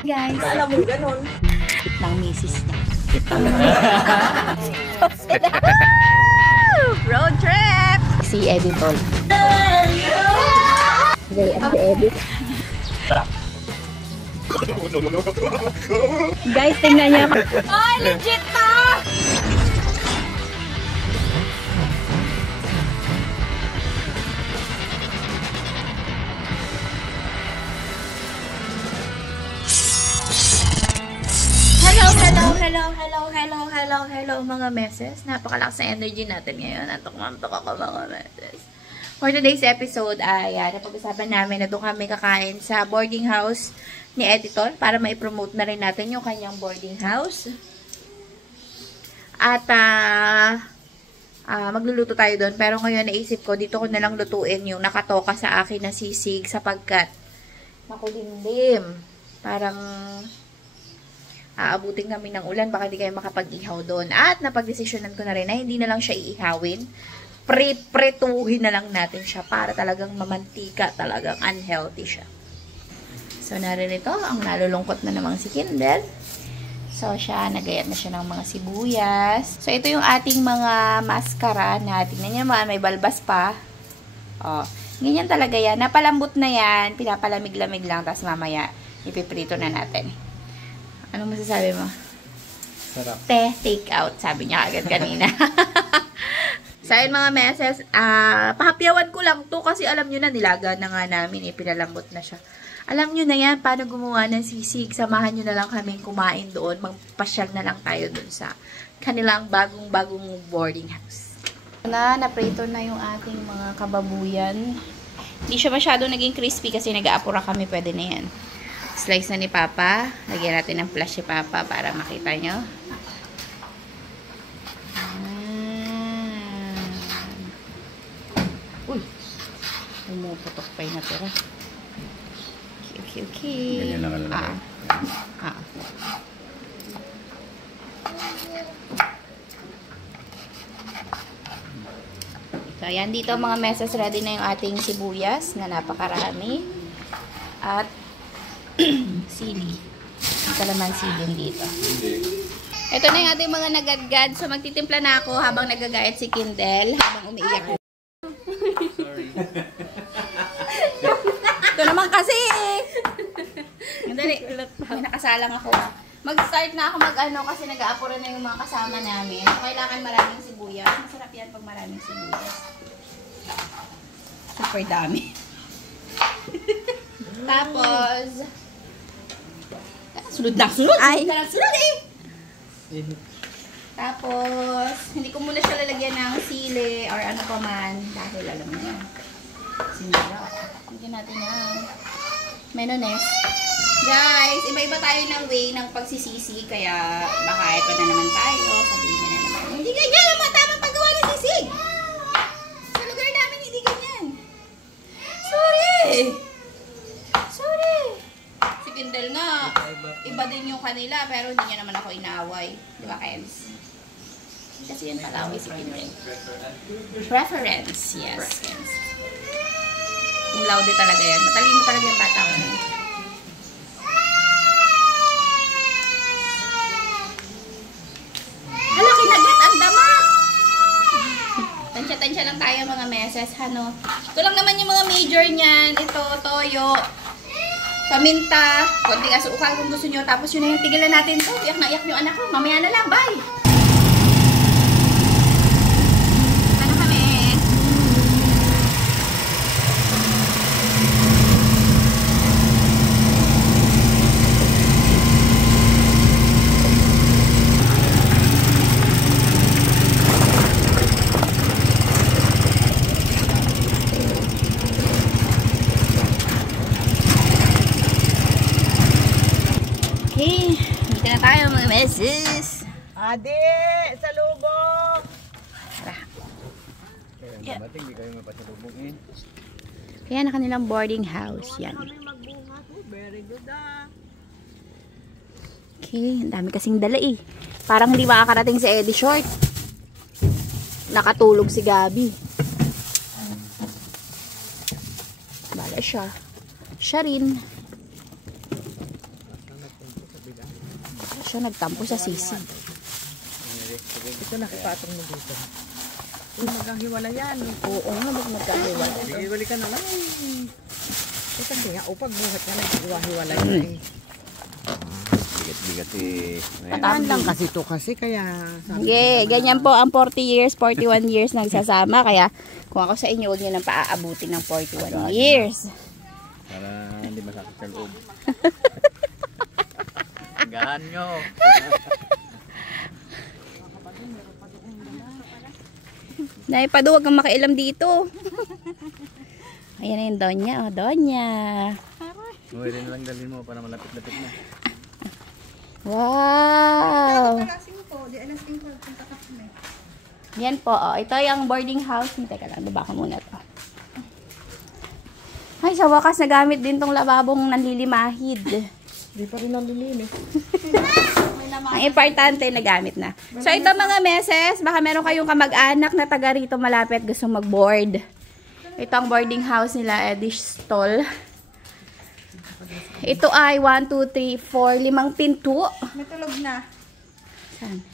Guys, Alam mo ganun. ng misis niya. Road trip! Si Editor. Very at the edit. Guys, tingnan niyo. Ay, legit to! Hello mga meses. Napakalakas na energy natin ngayon. Antok-mantok ako mga meses. For today's episode ay napag-usapan namin na doon kami kakain sa boarding house ni Editor para maipromote na rin natin yung kanyang boarding house. At magluluto tayo doon. Pero ngayon naisip ko, dito ko na lang lutuin yung nakatoka sa akin na sisig sapagkat makulimlim. Parang aabutin kami ng ulan, baka di kayo makapag-ihaw doon. At napag-desisyonan ko na rin na hindi na lang siya iihawin. Pretuhin na lang natin siya para talagang mamantika, talagang unhealthy siya. So, naririto, ang nalulungkot na namang si Kindle. So, siya, nagayat na siya ng mga sibuyas. So, ito yung ating mga mascara na, tingnan niyo naman, may balbas pa. Oh, ganyan talaga yan. Napalambot na yan, pinapalamig-lamig lang, tapos mamaya, ipiprito na natin. Anong masasabi mo? Sarap. Take out, sabi niya agad kanina. So, ayun mga meses, pahapyawan ko lang to kasi alam nyo na, nilaga na nga namin, pinalambot na siya. Alam nyo na yan, paano gumawa ng sisig. Samahan nyo na lang kami kumain doon. Magpasyal na lang tayo doon sa kanilang bagong boarding house. Naprito na yung ating mga kababuyan. Hindi siya masyado naging crispy kasi nag-aapura kami, pwede na yan. Slice na ni Papa. Lagyan natin ng flash si Papa para makita nyo. Uy! Umuputok pa yung natira. Okay. Ganyan lang alalagay. So, ayan. Dito mga mesas, ready na yung ating sibuyas na napakarami. At sili. Kalamansi din dito. Ito na yung ating mga nagadgad. So, magtitimpla na ako habang nagagayat si Kindle. Habang umiiyak. Sorry. Ito naman kasi Dali. May nakasalang ako. Mag-start na ako mag-ano kasi nag-aapura na yung mga kasama namin. So, kailangan maraming sibuyas. Masarap yan pag maraming sibuyas. Super dami. Tapos, sunod na sunod. Ay! Sunod eh! Tapos, hindi ko muna siya lalagyan ng sili or ano pa man. Dahil alam mo yan. Sinira. Lagyan natin yan. Mayonnaise. Guys, iba-iba tayo ng way ng pagsisisi. Kaya, baka ito na naman tayo. Sabihin na naman. Hindi ganyan ang mga tamang paggawa ng sisig. Sa lugar namin, hindi ganyan. Sorry! Si Kindle nga, iba din yung kanila, pero hindi niya naman ako inaaway. Di ba, Kens? Kasi yun pala si Kindle. Preference, yes, Kens. Kung laude talaga yan. Matalino talaga yung bata ko. Hala, kinagat ang damak! Tansya-tansya lang tayo mga meses, ano. Ito lang naman yung mga major niyan. Ito, toyo, paminta, konting asukal kung gusto nyo. Tapos yun na yung tigilan natin. So, iyak na iyak yung anak ko. Mamaya na lang. Bye! Ano kami? Okay, dito na tayo mga meses. Ade, sa lubong. Kaya dating di kayo mapasalubong eh. Kaya na kanilang boarding house. Yan. Magbunga to. Very good Okay, ang dami kasing dala eh. Parang hindi makakarating si Eddie Short. Nakatulog si Gabi. Bala siya. Siya rin. siya nagtampo sa sisig. Ito nakipatong mo dito. Magkahiwala yan. Oo nga, magkahiwala. Sige, balikan na lang. Kasi nga, pag buhat ka nag-iwahiwala yan eh. Bigat-bigat eh. Tataan lang kasi to kasi kaya... Yeah, ganyan po ang 40 years, 41 years nagsasama. Kaya kung ako sa inyo, huwag nyo nang paaabutin ng 41 years. Para hindi masakit sa loob. Gahan nyo. Naipaduwag kang makialam dito. Ayan na yung Donya. Oh, Donya. Pwede na lang dalhin mo para malapit-lapit na. Wow! Yan po, oh. Ito yung boarding house. Teka lang, baba ko muna to. Ay, sa wakas nagamit din tong lababong nanlilimahid. Hindi pa rin nalilinis. Ang importante, nagamit na. So, ito mga meses, baka meron kayong kamag-anak na taga rito malapit gusto mag-board. Ito ang boarding house nila, Edish Stall. Ito ay 1, 2, 3, 4, 5 pinto. Matulog na. Saan?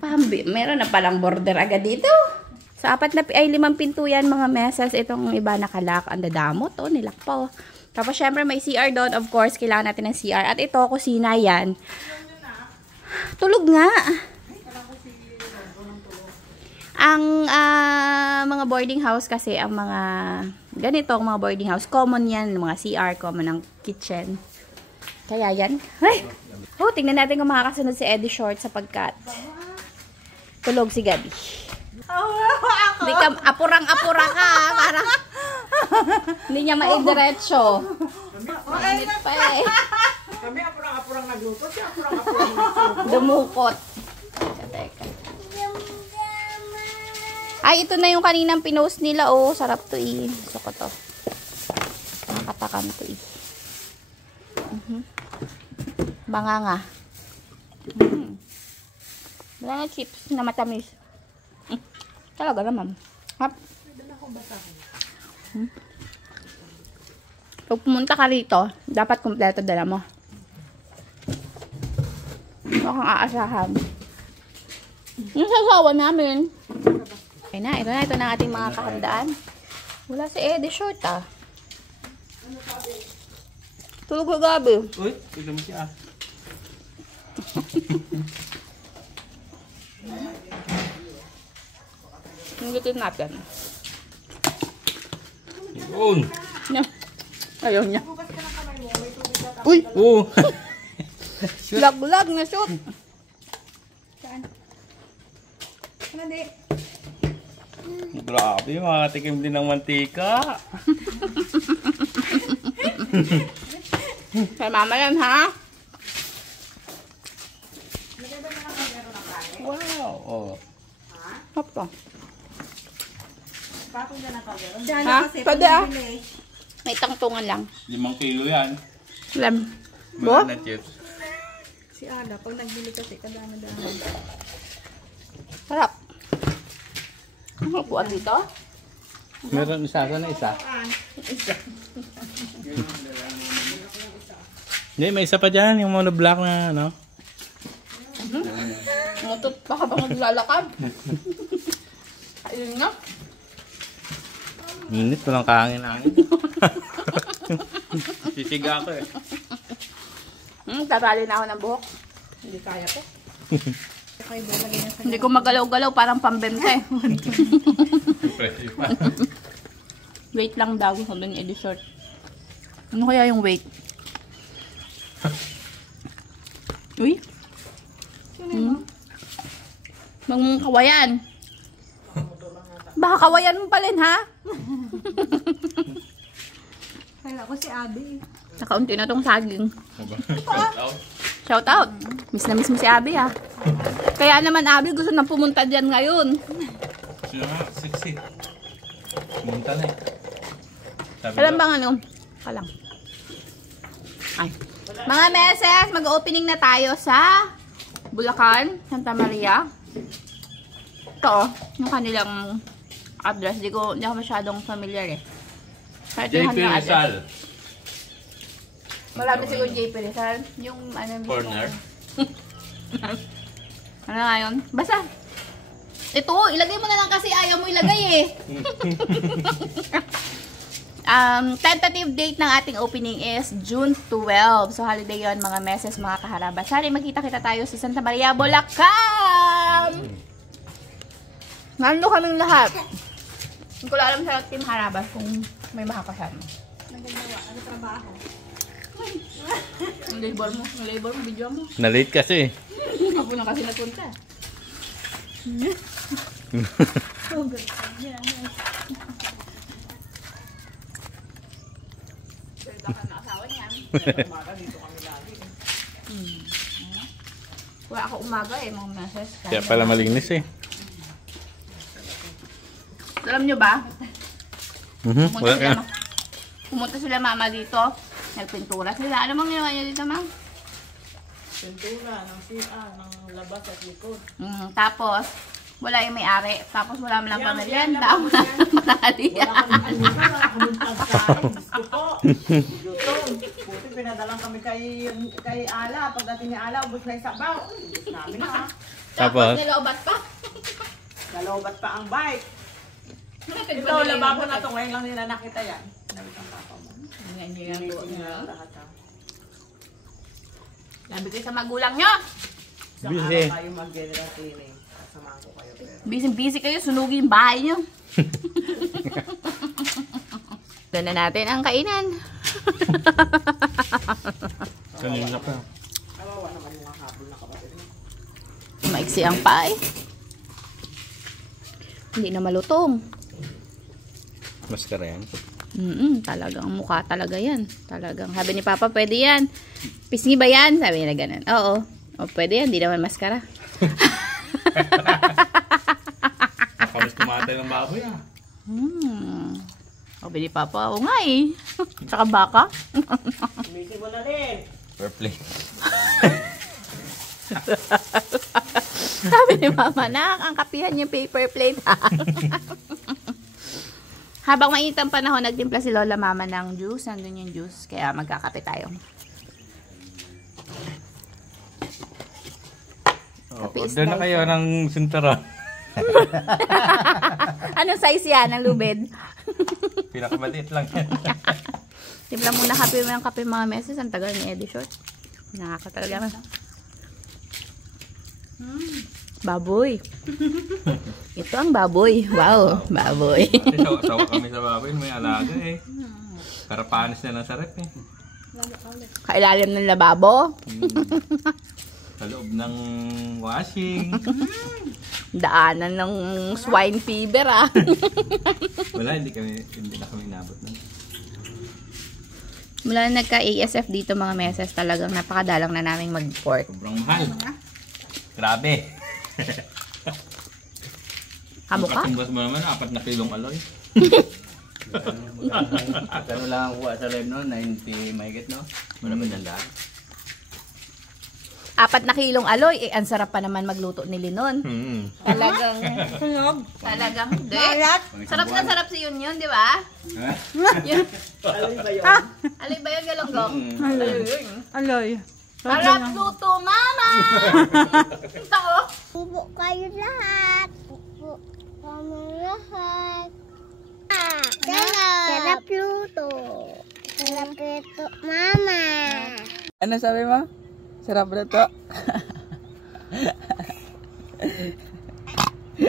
Pambi, meron na palang border agad dito. Sa 5 pinto yan mga mesas. Itong iba nakalak. Ang dadamot. Oh, nilak pa. Oh. Tapos syempre may CR doon. Of course, kailangan natin ng CR. At ito, kusina yan. Tulog nga. Ang mga boarding house kasi, ang mga ganito, ang mga boarding house, common yan. Mga CR, common ang kitchen. Kaya yan. Ay! Oh, tingnan natin kung makakasunod si Eddie Short sapagkat tulog si Gabi. Hindi ka, apurang-apura ka. Parang hindi niya maidiretso. Mainit pa eh. Kami apurang-apurang nagluto. Siya apurang-apurang nagluto. Dumukot. Teka. Ay, ito na yung kaninang pinost nila. Oh, sarap to eh. Gusto ko to. Nakatakan to eh. Banganga. Wala na chips na matamis. Talaga naman. Hap. Pag pumunta ka rito, dapat kumpleto dala mo. Huwag kang aasahan. Yung sasawa namin. Okay na, ito na ating mga kahandaan. Wala si Eddie Short ah. Tulog ko gabi. Uy, tignan mo siya. Hingitin natin. Yun. Niya. Ayaw niya. Uy! Oo. Lag-lag na shoot. Grabe, makatikim din ng mantika. Kay mama yan ha? Wow. Oh. Hapa. Diyan Ha? kasi Pwede ah. pag-delay. May tangtungan lang. 5 kilo yan. Alam. Bo? Wala na chips. Si Ada, pag nagbili kasi kadami-dami. Sarap. Ang upuan dito? Meron isa na isa. Hindi, may isa pa dyan. Yung mono black na ano. Mutot pa habang naglalakad. Ayun nga. Minit, walang kahangin-hangin. Sisiga ako eh. Tatali na ako ng buhok. Hindi kaya to. Kaya lagay niya sa Hindi ko magalaw-galaw, parang pambente. Wait lang daw, sabi ni Eddie Short. Ano kaya yung wait? Uy? Kawayan. Baka kawayan mo palin, ha? Kaya ko si Abi. Nakaunti na tong saging. Shout out. Miss na miss mo si Abby, ha? Kaya naman, Abby, gusto na pumunta dyan ngayon. Siya nga, sexy. Pumunta na eh. Sabi Alam daw, bang ano? Kalang. Ay. Mga meses, mag-opening na tayo sa Bulacan, Santa Maria. Ito, yung kanilang address. Di ako masyadong familiar eh. Sa ito yung JP kanilang address. Rizal. Marami siguro JP Rizal. Yung ano, Corner. Ano nga yun? Basta. Ito, ilagay mo na lang kasi ayaw mo ilagay eh. Tentative date ng ating opening is June 12. So, holiday yon mga meses, mga kaharabas. Sana magkita-kita tayo sa Santa Maria, Bulacan! Nando kaming lahat. Hindi ko alam sa team harabas kung may makakasama. Nagagawa, ano trabaho? Ang labor mo, video mo. Na-late kasi. Ako na kasi napunta. Oh, good. Yeah. Baka na asawa niya. Umaga dito kami lagi. Wala ako umaga eh, mga meses. Kaya pala malinis eh. Alam nyo ba? Wala ka. Pumunta sila mama dito. Nagpintura sila. Ano bang ginawa niyo dito, ma'am? Pintura ng CR, ng labas at likod. Tapos, wala yung may-ari. Tapos wala mo lang pamerienda. Wala nang marali. Wala kaming pagkain. Gusto po. Lutong. Buti pinadalang kami kay Ala. Pagdating ni Ala, ubos na yung sabaw. Ubos namin ha. Tapos? Nilobat pa. Nalobat pa ang bike. Ito, lababo na to. Ngayon lang nila nakita yan. Nabit ang papa mo. Hindi nila lahat ha. Sabi kayo sa magulang nyo. Isang Busy. araw kayo mag-general cleaning. Kasamahan ko kayo. Busy kayo. Sunugin yung bahay nyo. Doon na natin ang kainan. Kanina pa. Kawawa naman yung mga habol na kapatid mo. Maiksi ang pie. Hindi na malutong. Maskara yan. Talagang mukha talaga yan. Talagang, sabi ni Papa, pwede yan. Pisngi ba yan? Sabi niya ganun. Oo. O, pwede yan. Di naman maskara. Nakamis tumatay ng baboy ah. Sabi ni Papa, oo nga eh. Tsaka baka. Miki mo na rin. Per plate. Sabi ni Mama, ang kapihan yung paper plate. Habang mainit ang panahon, nagtimpla si Lola Mama ng juice. Nandun yung juice. Kaya magkakape tayo. Order na kayo ng sintaran. Anong size yan? Ang lubid? Pinakamaliit lang yan. Timpla muna kape mo yung kape mga meses. Ang tagal ni Eddie Short. Nakakatalaga na. Baboy. Ito ang baboy. Wow, baboy. Sawa kami sa baboy. May alaga eh. Karapanis na lang sa rep eh. Kailalim ng lababo. Sa loob ng washing. Daanan ng swine fever ah. Wala, hindi na kami nabot na. Mula na nagka-ASF dito mga meses, talagang napakadalang na naming mag-pork. Sobrang mahal. Grabe. Kamo ka? Katumbas mo naman, 4 na kilong aloy. Ano lang ang kuha sa live no? 90 mahigit no? Wala ba dyan 4 na kilong aloy, eh, ang sarap pa naman magluto ni Linon. Talagang, hindi. Sarap na sarap si Yun, di ba? Yun. Alay ba yun? Alay ba yun, galonggong? Alay. Sarap luto, mama! Tao? Bubo kayo lahat. Bubo kami lahat. Sarap luto. Sarap luto, mama. Ano sabi mo? Sarap na to.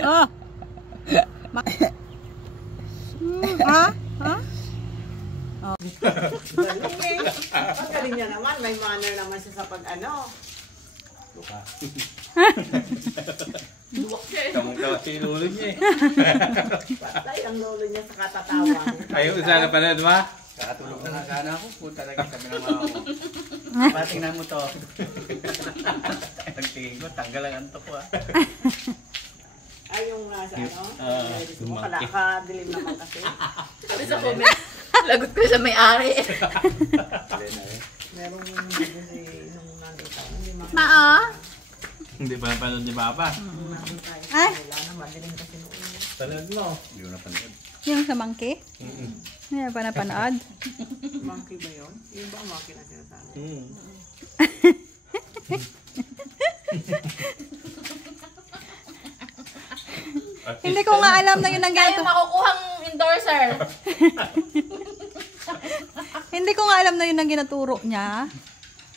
Ah! Magaling niya naman. May manner naman siya sa pag-ano. Kamang-tawa si lulo niya eh. Patay ang lolo niya sa katatawan. Ayaw, sana pala, di ba? Kakatulog na nga sana ako. Punta na kita ng mga ako. Patingnan mo to. Ang tingin ko, tanggal ang antok ko ah. Ay, yung nasa ano? yung monkey. Kadilim naman kasi. Sabi sa comment, lagot ko sa may-ari. Merong hindi nung nandito. Hindi Maa? Hindi pa napanood ni Papa. Ay! Wala na, madilim kasi noon. Panood mo. Hindi ko napanood. Yung sa monkey? Hindi pa napanood. Monkey ba yun? Yung ba ang monkey na sinasabi? Hindi ko nga alam na yun ang Tayo ginaturo. makukuhang endorser. Hindi ko nga alam na yun ang ginaturo niya.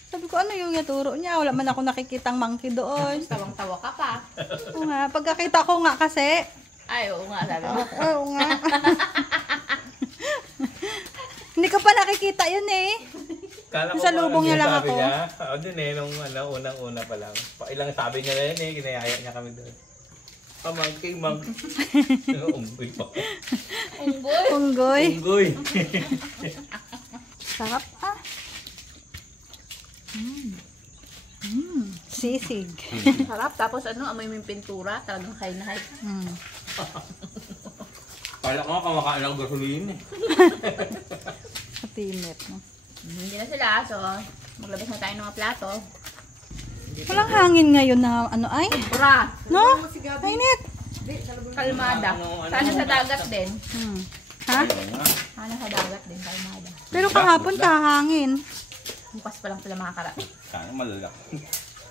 Sabi ko, ano yung ginaturo niya? Wala man ako nakikitang monkey doon. Tawang-tawa ka pa. Oo nga, pagkakita ko nga kasi. Ay, oo nga, sabi mo. Oo nga. Hindi ko pa nakikita yun eh. Kala ko Sa lubong niya lang sabi ako. Niya, dun eh, nung unang-una pa lang. Ilang sabi niya na yun eh, ginayaya niya kami doon. Pamangking unggoy pa. Unggoy. Unggoy. Unggoy. Sarap ah. Sisig. Sarap. Tapos amoy mo yung pintura. Talagang kain na kain. Kala ko nga kamakain ng gasolina eh. Katimit. No? Hindi na sila. So, maglabas na tayo ng mga plato. Walang hangin ngayon na ano ay? Bra! No? Mainit. Kalmada. Sana sa dagat din. Ha? Sana sa dagat din. Kalmada. Pero kahapon kahangin. Bukas pa lang sila makakarating. Sana malalak.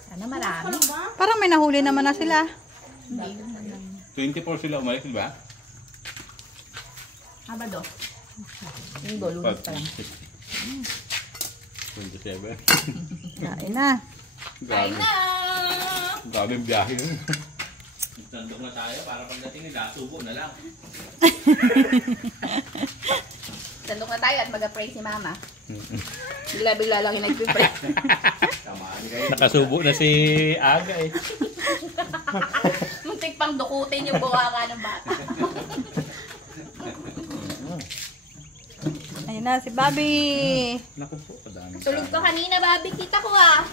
Sana marami. Parang may nahuli naman na sila. Hindi. 24 sila umalis, di ba? Habado. Linggo, lunes pa lang. 27. Kain na. Kain na! Grabe yung biyahe yun. Sandok na tayo para pagdating nila, subo na lang. Sandok na tayo at mag-pray si Mama. Bigla-bigla lang yung nag-pray. Nakasubo na si Aga eh. Muntik pang dukutin yung buwaka ng bata. Ayun na si Bobby. Naku po, kadami. Tulog ka kanina, Bobby. Kita ko ah.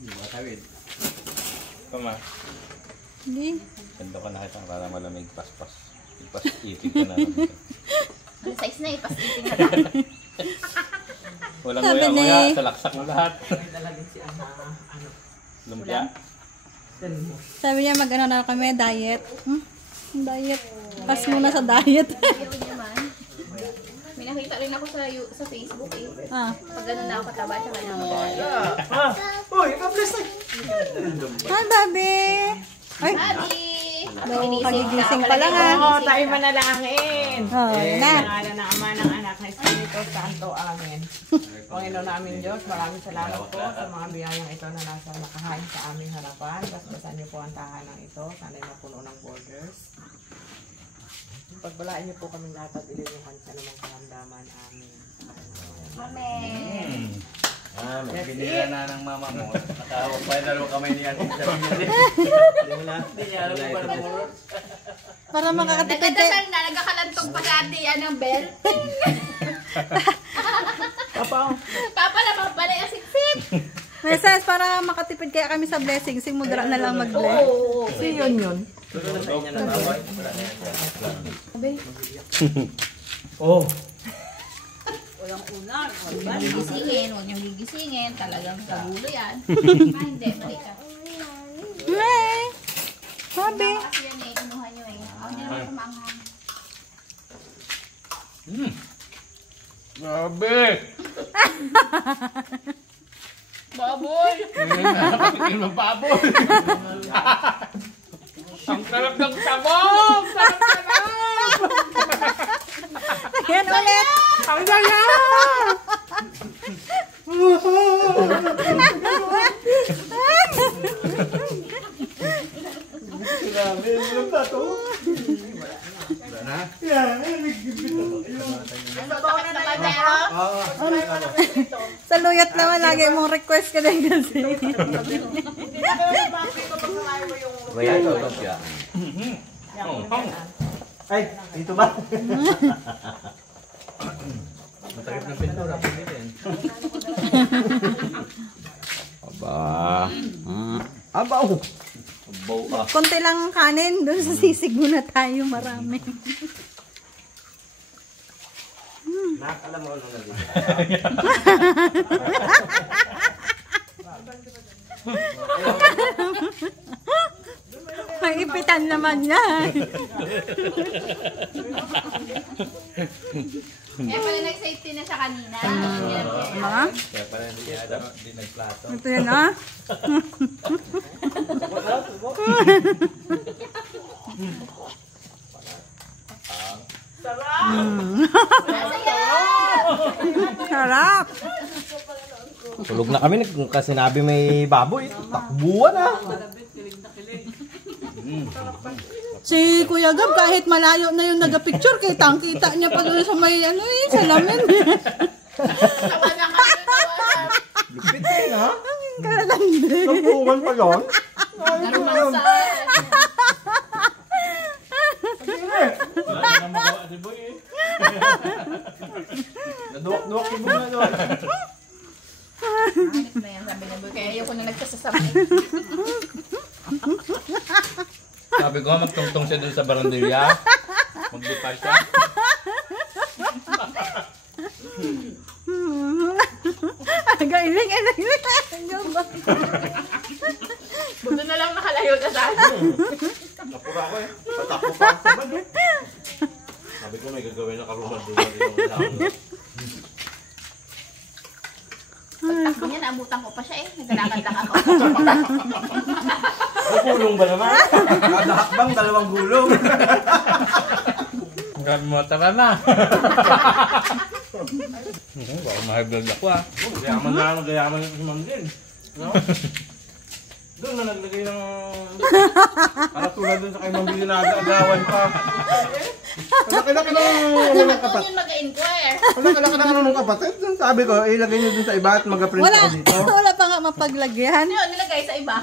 Hindi ba tawid? Tama. Hindi. Ganda ka na kitang para malamig paspas. Ipas-itig ko na lang. Ang size na eh. Pas-eating na lang. Walang Sabi nguya-nguya, ni- salaksak mo lahat. Dala din si Lumpia. Sabi niya mag-ano na kami, diet. Diet. Pas muna sa diet. Ayaw naman. May nakita rin ako sa Facebook eh. ah. Pag gano'n na ako kataba, tsaka na mag-aaya. Uy, ka-bless na. Hi, Bobby. Ay, Bobby! Hello, kagigising pa lang ah. Oo, tayo manalangin. Oh, yun na. Pangalan ng Ama, ng Anak, ng Espiritu Santo. Amen. Panginoon namin Diyos, maraming salamat po sa mga biyayang ito na nasa nakahain sa aming harapan. Basbasan niyo po ang tahanan ito. Sana'y mapuno ng borders. Pagbalaan niyo po kami lahat at ilinuhan sa namang karamdaman. Amen. Amen. May binira na ng mama mo. Nakahawag pa yung dalawa kamay niya. Hindi mo na. Hindi niya alam kung paano mo. Para makakatipid kayo. Nagdadasal na, nagkakalantog pa sa atiyan ng bell. Papa naman pala yung siksik. Message, para makatipid kaya kami sa blessing. Simudra na lang mag-bless. Oo. Yun. Susunod sa inyo ng baway. Wala na yan. Oh! Walang ulan. Diba? Gigisingin. Huwag niyong gigisingin. Talagang kagulo yan. Hindi, mali ka. Hey! Bobby. Kasi yan eh, kinuha niyo eh. Ako hindi naman kumanghang. Grabe! Baboy! Nakapagin ng baboy! Ang sarap ng sabong! Yan ulit. Ang saya! Sa luyot naman, lagi mong request ka din kasi. Kaya ito, lumpia. Ay, dito ba? Matakip ng pintura. Pwede din. Aba! Abaw! Bow ah. Konti lang kanin, doon sa sisig muna tayo, marami. Nakakala mo ano na dito. May ipitan naman yan. Kaya pala nag-safety na siya kanina. Ha? Kaya pala hindi Adam di nagplato. Ito yan ah. Sarap. Tulog na kami kasi sinabi may baboy. Takbuhan ah. Si Kuya Gab, kahit malayo na yung nagapicture, kitang-kita niya pa doon sa may salamin. Lupit din ha? Ang kalandi. Tampukan pa doon? Wala na magawa si Boy eh. Naduwak-duwak yung mga doon. Hanip na yan, sabi niya, Boy. Kaya ayoko na nagsasasamay. Sabi ko nga magtungtong siya dun sa baranderya. Maglipar siya. Gailing. Buto na lang nakalayo na sa akin. Napura ko eh. Patapo pa ako sa bag eh. Sabi ko may gagawin na karuman doon. Pagtakbo niya, naabutan ko pa siya eh. Naglalakad lang ako. Gulong ba naman? Kada hakbang, dalawang gulong. Hanggang mo, tara na. Baka ma-high-blood ako ah. Gayaman na ako, gayaman si Ma'am din. No? Doon na naglagay ng karatulad doon sa kay Ma'am Billy na agawan pa. Laki-laki ng kapatid. Yun mag-inquire. Laki-laki ng kapatid. Sabi ko, ilagay niyo doon sa iba at mag-print ako dito. Wala pa nga mapaglagyan. Ano yun, nilagay sa iba.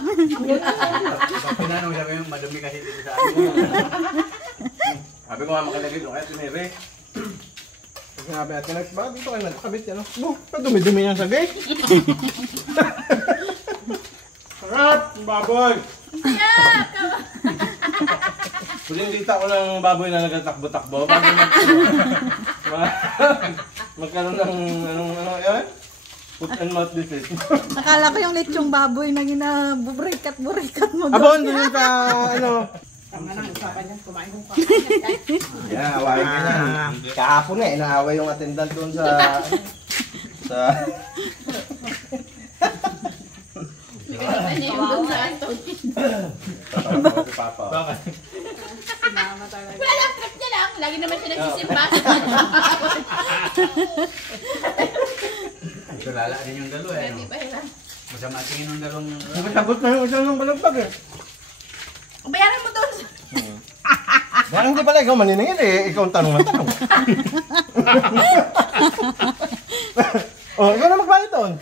Pinanong sabi yung madumi kasi dito sa akin. Sabi ko nga makalagay doon kaya tinire. Sabi at tinag, bakit dito kayo nagkabit yan? Dumi-dumi yan sa gate. Sarap! Baboy! Huling kita ko ng baboy na nagtatakbo-takbo. Bago magkaroon ng ano yan? Foot and mouth disease. Nakala ko yung lechong baboy na ginaburikat mo. Abon doon sa ano. Tama na, usapan niya. Kumain kong kakain. Yan, awayin ka na. Kahapon nga, inaaway yung attendant doon sa... Ano niya yung doon sa Anton. si Papa. Bakit? Sinama talaga. Wala lang, trip niya lang. Lagi naman siya nagsisimba. Ito lala din yung dalo eh. Hindi pa hirap. Masama tingin yung dalong... Nagsagot na yung isang ng balagbag eh. Bayaran mo doon. Baka hindi pala ikaw maniningin eh. Ikaw ang tanong ng tanong. Oh, ikaw na magbayad doon.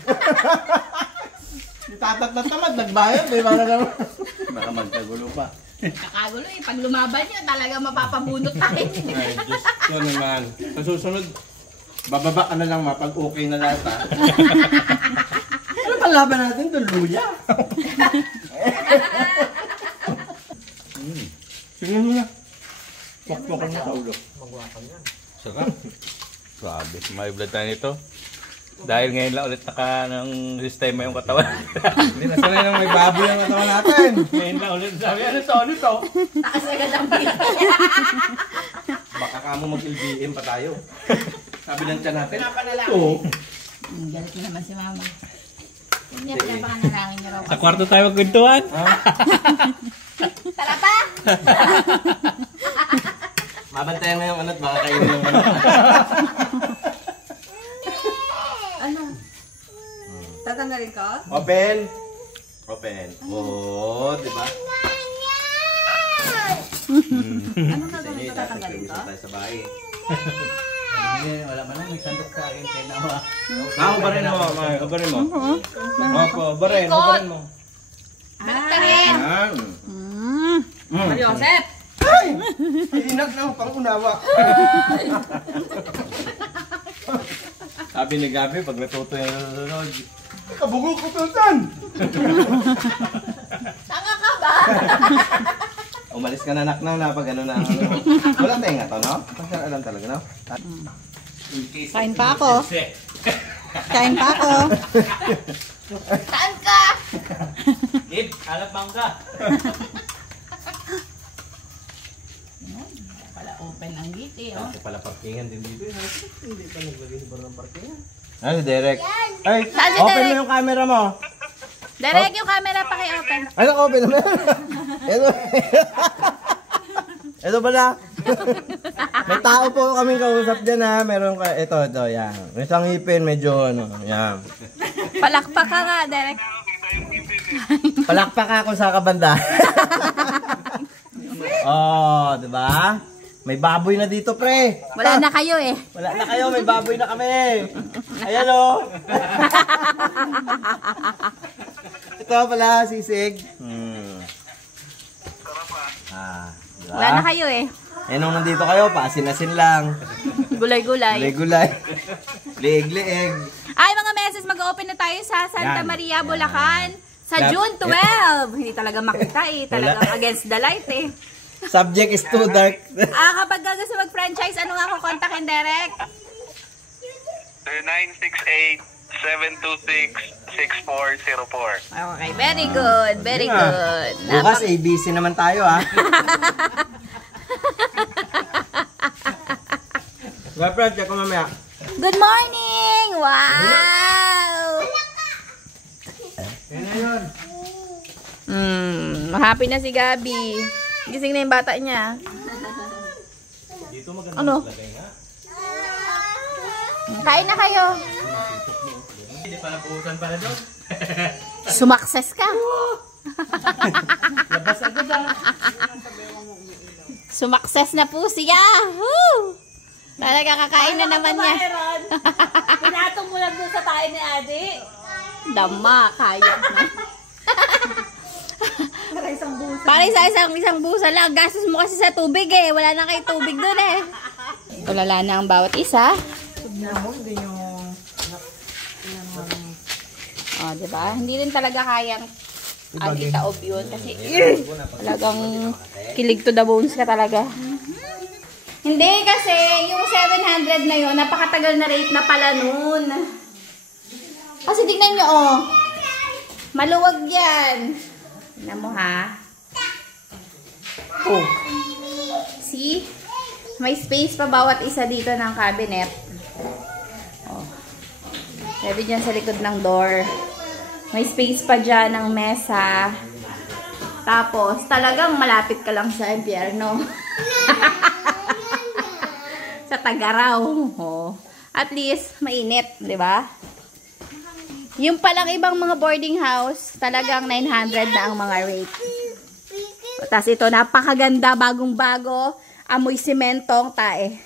Tatat na tamad, nagbayad eh. Baka magkagulo pa. Kakagulo eh. Pag lumaban niya, talaga mapapabunot tayo. Ay, Diyos ko naman. Sa susunod, bababa ka na lang mapag okay na lahat ha. Ano pa laban natin doon? Luya. Sige mo na. Pokpok ka na sa ulo. Sarap. Grabe, may blood tayo nito. Dahil ngayon lang ulit naka ng sistema yung katawan. Hindi na sanay nang may baboy ang katawan natin. Ngayon lang ulit sabi, ano to? Takas agad ang bilang. Baka ka mo mag-LBM pa tayo. Sabi ng tiyan natin. Pinapanalangin. Oo. Galit na naman si mama. Hindi niya pinapakanalangin niya raw. Sa kwarto tayo magkwentuhan. Tara pa! Mabantayan mo yung anot, baka kainin yung manok. Ano? Tatanggalin ko? Open! Open. Oh, di ba? Anong gagawin ko? Tatanggalin ko? tayo sa bahay. Hindi, wala man lang. Nagsandok sa akin kay Nawa. Ubarin mo, May. Ubarin mo. Opo, ubarin mo. Balik ka rin! Yan. Joseph! Ay! Inag na pang-unawa. Sabi ni Gabi, pag natuto yung nanonood, kabugol ko to saan? Tanga ka ba? Umalis ka na naknaw na pag ano na. Walang tenga to, no? Kasi alam talaga, no? Kain pa ako. Kain pa ako. Saan ka? Ib, hanap bangka. Pala open ang gate eh, oh. Kasi pala parkingan din dito. Hindi pa naglagay sa ng parkingan. Ay, Derek. Ay, Saan si open Derek? mo yung camera mo. Direct yung camera pa kay open. Ay, open naman. Ito. Ito pala. May tao po kaming kausap dyan ha. Meron ka, ito, yan. May isang ngipin, medyo ano, yan. Palakpak ka nga, Derek. Palakpak ako sa kabanda. Oh, diba? May baboy na dito, pre. Wala na kayo eh. Wala na kayo, may baboy na kami. Ayan o. Ito pala, sisig. Diba? Wala na kayo eh. Eh, nung nandito kayo, paasin-asin lang. Gulay-gulay. Gulay-gulay. Liig-liig. Ay, mga meses, mag-open na tayo sa Santa Yan. Maria, Bulacan. Sa Lap- June 12. Hindi talaga makita eh. Talagang against the light eh. Subject is too dark. Kapag gusto mag-franchise, ano nga ako kontakin, Derek? 0968-726-6404. Okay, very good. Very good. Bukas, ABC naman tayo, ha? Gapra, check ko mamaya. Good morning! Wow! Happy na si Gabi. Gising na yung bata niya. Ano? Kain na kayo. Hindi pa napuusan pala doon. Sumakses ka. Labas agad ah. Sumakses na po siya. Woo! Talaga kakain na naman niya. Pinatong mo lang doon sa tayo ni Adi. Dama, kaya na. Para isang busa lang. Gastos mo kasi sa tubig eh. Wala na kayo tubig doon eh. Tulala na ang bawat isa. Oh, diba? Hindi rin talaga kayang itaob yun. Kasi talagang kilig to the bones ka talaga. Hindi kasi yung 700 na yun, napakatagal na rate na pala nun. Kasi tignan nyo oh. Maluwag yan. Tignan mo ha. Oh. See? May space pa bawat isa dito ng cabinet. Oh. Pwede dyan sa likod ng door. May space pa dyan ng mesa. Tapos, talagang malapit ka lang sa impyerno. Sa Tagaraw. Oh. At least, mainit, di ba? Yung palang ibang mga boarding house, talagang 900 na ang mga rate. Tapos ito, napakaganda, bagong-bago, amoy sementong tae.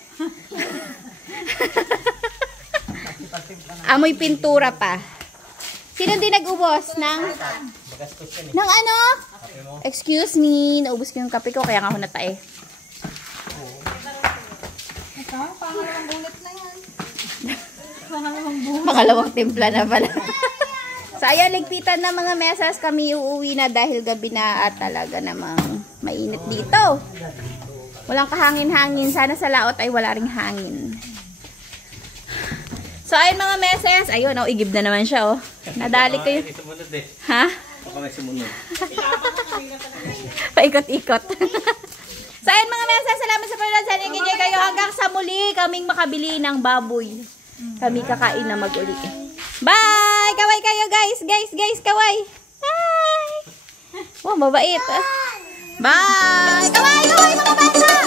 Amoy pintura pa. Sino din nag-ubos ng ano? Excuse me, naubos ko yung kape ko, kaya nga ako natae. Pangalawang timpla na pala. So, ayan, ligpitan na mga mesas. Kami uuwi na dahil gabi na at talaga namang mainit dito. Walang kahangin-hangin. Sana sa laot ay wala ring hangin. So, ayun mga mesas. Ayun, oh, igib na naman siya, oh. Nadali kayo. Ha? Baka may sumunod. Paikot-ikot. So, ayun mga mesas. Salamat sa panonood. Sana nag-enjoy kayo. Hanggang sa muli, kaming makabili ng baboy. Kami kakain na mag-uli. Bye! Kaway kayo, guys! Guys, kaway! Bye! Wow, mabait. Bye! Kaway, mga bata!